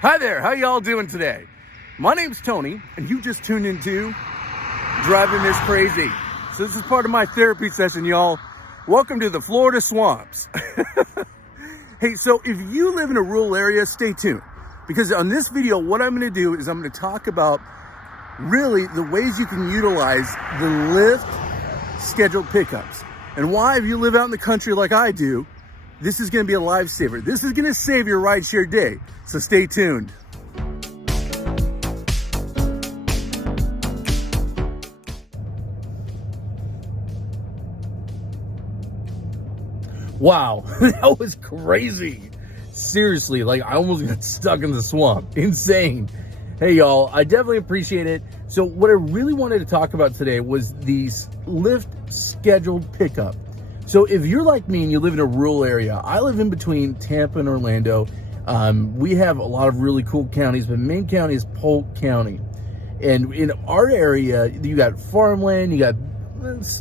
Hi there, how y'all doing today? My name's Tony, and you just tuned into Driving This Crazy. So this is part of my therapy session, y'all. Welcome to the Florida swamps. Hey, so if you live in a rural area, stay tuned. Because on this video, what I'm gonna do is I'm gonna talk about really the ways you can utilize the Lyft scheduled pickups. And why, if you live out in the country like I do, this is gonna be a lifesaver. This is gonna save your rideshare day. So stay tuned. Wow, that was crazy. Seriously, like I almost got stuck in the swamp. Insane. Hey y'all, I definitely appreciate it. So what I really wanted to talk about today was these Lyft scheduled pickup. So if you're like me and you live in a rural area, I live in between Tampa and Orlando. We have a lot of really cool counties, but main county is Polk County. And in our area, you got farmland, you got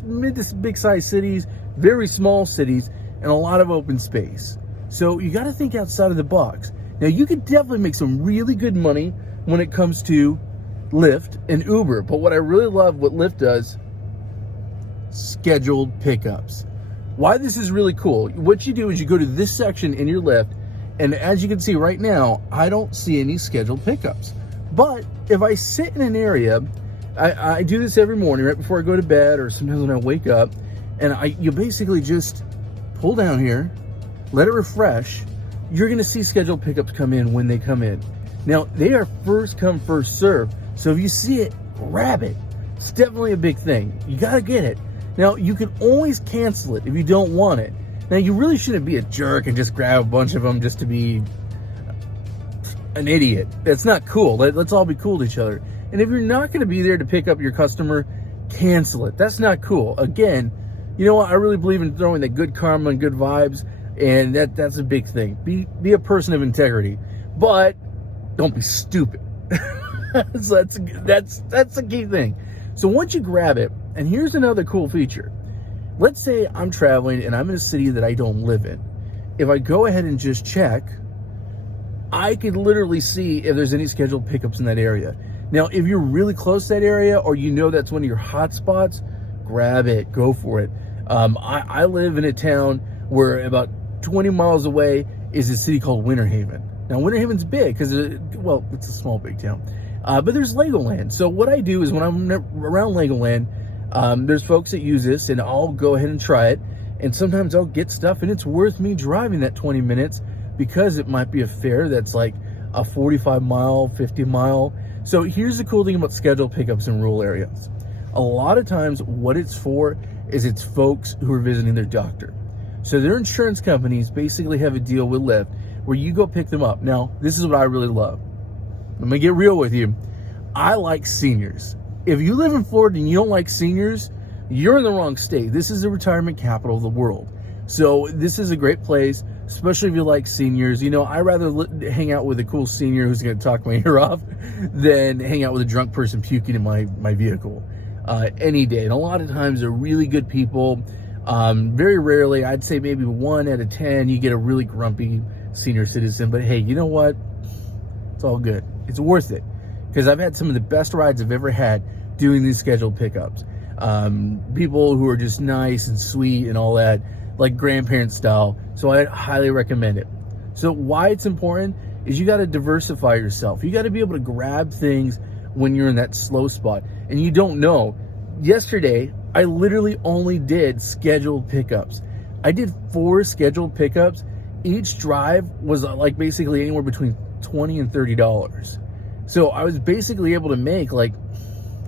mid to big size cities, very small cities, and a lot of open space. So you got to think outside of the box. Now you could definitely make some really good money when it comes to Lyft and Uber. But what I really love what Lyft does, scheduled pickups. Why this is really cool, what you do is you go to this section in your Lyft, and as you can see right now, I don't see any scheduled pickups. But if I sit in an area, I do this every morning right before I go to bed, or sometimes when I wake up, and you basically just pull down here, let it refresh. You're gonna see scheduled pickups come in when they come in. Now, they are first come, first serve. So if you see it, grab it. It's definitely a big thing. You gotta get it. Now, you can always cancel it if you don't want it. Now, you really shouldn't be a jerk and just grab a bunch of them just to be an idiot. That's not cool. Let's all be cool to each other. And if you're not going to be there to pick up your customer, cancel it. That's not cool. Again, you know what? I really believe in throwing the good karma and good vibes, and that's a big thing. Be a person of integrity, but don't be stupid. So that's the key thing. So once you grab it, and here's another cool feature. Let's say I'm traveling and I'm in a city that I don't live in. If I go ahead and just check, I could literally see if there's any scheduled pickups in that area. Now, if you're really close to that area, or you know that's one of your hot spots, grab it, go for it. I live in a town where about 20 miles away is a city called Winter Haven. Now, Winter Haven's big because, it's a small, big town. But there's Legoland. So what I do is when I'm around Legoland, there's folks that use this, and I'll go ahead and try it. And sometimes I'll get stuff, and it's worth me driving that 20 minutes because it might be a fare that's like a 45 mile, 50 mile. So here's the cool thing about scheduled pickups in rural areas. A lot of times what it's for is it's folks who are visiting their doctor. So their insurance companies basically have a deal with Lyft where you go pick them up. Now, this is what I really love. Let me get real with you. I like seniors. If you live in Florida and you don't like seniors, you're in the wrong state. This is the retirement capital of the world. So this is a great place, especially if you like seniors. You know, I'd rather hang out with a cool senior who's going to talk my ear off than hang out with a drunk person puking in my vehicle any day. And a lot of times they're really good people. Very rarely, I'd say maybe 1 out of 10, you get a really grumpy senior citizen. But hey, you know what? It's all good. It's worth it. Because I've had some of the best rides I've ever had doing these scheduled pickups. People who are just nice and sweet and all that, like grandparent style. So I highly recommend it. So why it's important is you got to diversify yourself. You got to be able to grab things when you're in that slow spot and you don't know. Yesterday, I literally only did scheduled pickups. I did 4 scheduled pickups. Each drive was like basically anywhere between $20 and $30. So I was basically able to make like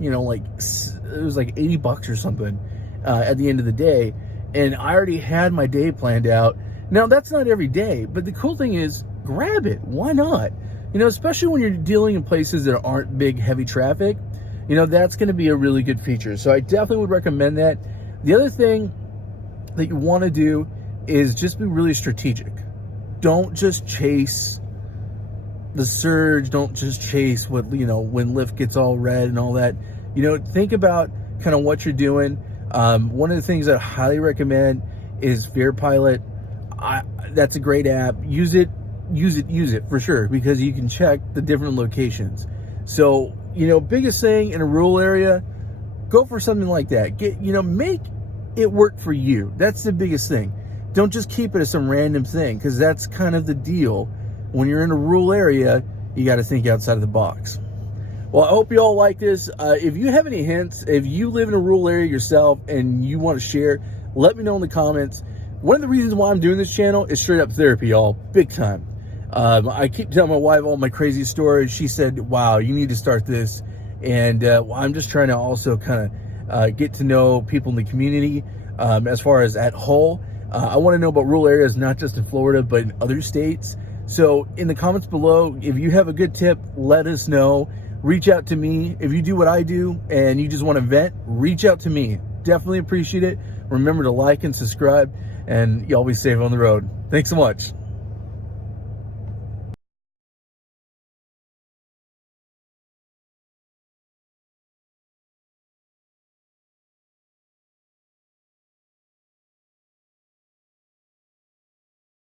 it was like $80 or something at the end of the day. And I already had my day planned out. Now, that's not every day, but the cool thing is grab it. Why not? You know, especially when you're dealing in places that aren't big, heavy traffic, you know, that's going to be a really good feature. So I definitely would recommend that. The other thing that you want to do is just be really strategic. Don't just chase the surge. Don't just chase what, when Lyft gets all red and all that. Think about kind of what you're doing. One of the things that I highly recommend is Fare Pilot. That's a great app. Use it use it for sure, because you can check the different locations. So, biggest thing in a rural area, go for something like that. Make it work for you. That's the biggest thing. Don't just keep it as some random thing, because that's kind of the deal. When you're in a rural area, you got to think outside of the box. Well, I hope you all like this. If you have any hints, if you live in a rural area yourself and you want to share, let me know in the comments. One of the reasons why I'm doing this channel is straight up therapy, y'all. Big time. I keep telling my wife all my crazy stories. She said, wow, you need to start this. And I'm just trying to also kind of get to know people in the community as far as at Hull. I want to know about rural areas, not just in Florida, but in other states. So in the comments below, if you have a good tip, let us know. Reach out to me. If you do what I do and you just want to vent, reach out to me. Definitely appreciate it. Remember to like and subscribe, and y'all be safe on the road. Thanks so much.